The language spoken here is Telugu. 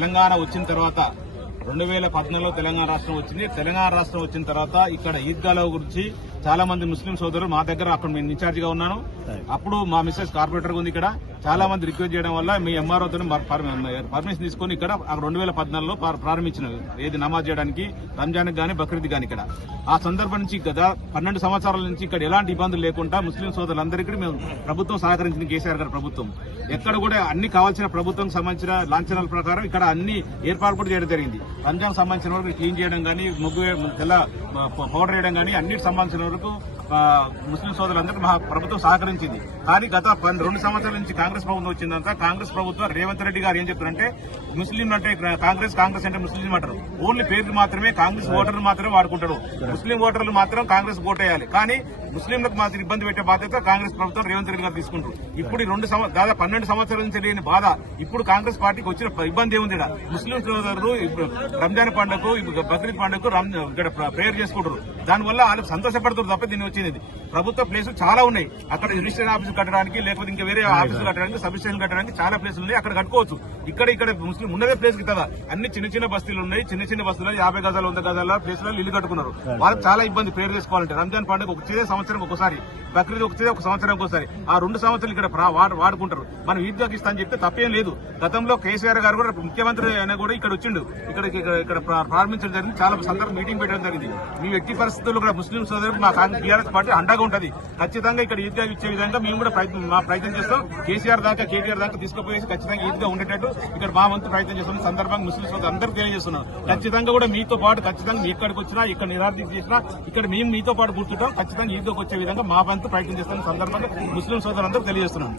తెలంగాణ వచ్చిన తర్వాత రెండు వేల పద్నాలుగులో తెలంగాణ రాష్ట్రం వచ్చింది. తెలంగాణ రాష్ట్రం వచ్చిన తర్వాత ఇక్కడ ఈద్గాల గురించి చాలా మంది ముస్లిం సోదరులు మా దగ్గర అక్కడ నేను ఇన్ఛార్జిగా ఉన్నాను. అప్పుడు మా మిస్సెస్ కార్పొరేటర్ ఉంది ఇక్కడ. చాలా మంది రిక్వెస్ట్ చేయడం వల్ల మీ ఎంఆర్ఓ తో పర్మిషన్ తీసుకొని ఇక్కడ రెండు వేల పద్నాలుగులో ప్రారంభించిన ఏది నమాజ్ చేయడానికి రంజాన్ గాని బక్రీద్ గాని ఇక్కడ. ఆ సందర్భం నుంచి గత పన్నెండు సంవత్సరాల నుంచి ఇక్కడ ఎలాంటి ఇబ్బందులు లేకుండా ముస్లిం సోదరులందరికీ మేము ప్రభుత్వం సహకరించింది కేసీఆర్ గారి ప్రభుత్వం. ఎక్కడ కూడా అన్ని కావాల్సిన ప్రభుత్వం సంబంధించిన లాంఛనాల ప్రకారం ఇక్కడ అన్ని ఏర్పాటు కూడా చేయడం జరిగింది. రంజాన్ సంబంధించిన వరకు క్లీన్ చేయడం కానీ ముగ్గు తెల్ల పౌడర్ వేయడం కానీ అన్నిటి సంబంధించిన వరకు ఆ, ముస్లిం సోదరులందరికీ మా ప్రభుత్వం సహకరించింది. కానీ గత రెండు సంవత్సరాల నుంచి కాంగ్రెస్ ప్రభుత్వం వచ్చిందంతా కాంగ్రెస్ ప్రభుత్వం రేవంత్ రెడ్డి గారు ఏం చెప్తారంటే ముస్లిం అంటే కాంగ్రెస్ కాంగ్రెస్ అంటే ముస్లిం అంటారు. ఓన్లీ పేర్లు మాత్రమే కాంగ్రెస్ ఓటర్లు మాత్రమే వాడుకుంటారు. ముస్లిం ఓటర్లు మాత్రం కాంగ్రెస్ ఓటేయాలి కానీ ముస్లింలకు మాత్రం ఇబ్బంది పెట్టే బాధ్యత కాంగ్రెస్ ప్రభుత్వం రేవంత్ రెడ్డి గారు తీసుకుంటారు. ఇప్పుడు ఈ రెండు దాదాపు పన్నెండు సంవత్సరాల నుంచి లేని బాధ ఇప్పుడు కాంగ్రెస్ పార్టీకి వచ్చిన ఇబ్బంది ఏముంది ఇక్కడ? ముస్లిం సోదరులు రంజాన్ పండుగకు ఇప్పుడు బక్రీద్ పండుగకు రం- ఇక్కడ ప్రేయర్ చేసుకుంటారు. దానివల్ల వాళ్ళు సంతోషపడుతున్నారు తప్ప దీన్ని వచ్చింది ప్రభుత్వ ప్లేసులు చాలా ఉన్నాయి. అక్కడ రిజిస్ట్రేషన్ ఆఫీస్ కట్టడానికి లేకపోతే ఇంకా వేరే ఆఫీసులు కట్టడానికి సబ్ స్టేషన్ కట్టడానికి చాలా ప్లేసులు ఉన్నాయి. అక్కడ కట్టుకోవచ్చు. ఇక్కడ ఇక్కడ ముస్లిం ఉన్నదే ప్లేస్ కదా అన్ని చిన్న చిన్న బస్తీలు ఉన్నాయి. చిన్న చిన్న బస్తీలు యాభై గజాలు వంద గజాల ప్లేసులలో ఇల్లు కట్టుకున్నారు. వాళ్ళకి చాలా ఇబ్బంది ప్రేర్ చేసుకోవాలంటే రంజాన్ పండుగ వచ్చేదే సంవత్సరం ఒకసారి. బక్రీద్ వచ్చేదే ఒక సంవత్సరం ఒకసారి. ఆ రెండు సంవత్సరాలు ఇక్కడ ప్రా- వాడు- వాడుకుంటారు. మనం ఈద్గాకి ఇస్తా అని చెప్తే తప్పేం లేదు. గతంలో కేసీఆర్ గారు కూడా ముఖ్యమంత్రి అయినా కూడా ఇక్కడ వచ్చిండు. ఇక్కడ ఇక్కడ ప్రా- ప్రారంభించడం జరిగింది. చాలా సందర్భం మీటింగ్ పెట్టడం జరిగింది. మీ వ్యక్తి పరిస్థితుల్లో కూడా ముస్లిం సోదరులకు మా టీఆర్ఎస్ పార్టీ అండగా ఉంటది. ఖచ్చితంగా ఇక్కడ ఈద్గా ఇచ్చే విధంగా మేము కూడా ప్రయత్నం మా ప్రయత్నం చేస్తాం. కేసీఆర్ దాకా కేటీఆర్ దాకా తీసుకుపోయేసి ఖచ్చితంగా ఈద్గా ఉండేటట్టు ఇక్కడ మా వంతు ప్రయత్నం చేస్తున్నాం. సందర్భంగా ముస్లిం అందరూ తెలియజేస్తున్నాం. ఖచ్చితంగా కూడా మీతో పాటు ఖచ్చితంగా మీ ఇక్కడికి వచ్చినా ఇక్కడ నిరాదీక్ష చేసినా ఇక్కడ మేము మీతో పాటు గుర్తుంటాం ఖచ్చితంగా ఈద్గాకి వచ్చే విధంగా మా వంతు ప్రయత్నం చేస్తాం. సందర్భంగా ముస్లిం సోదరులందరూ తెలియజేస్తున్నాం.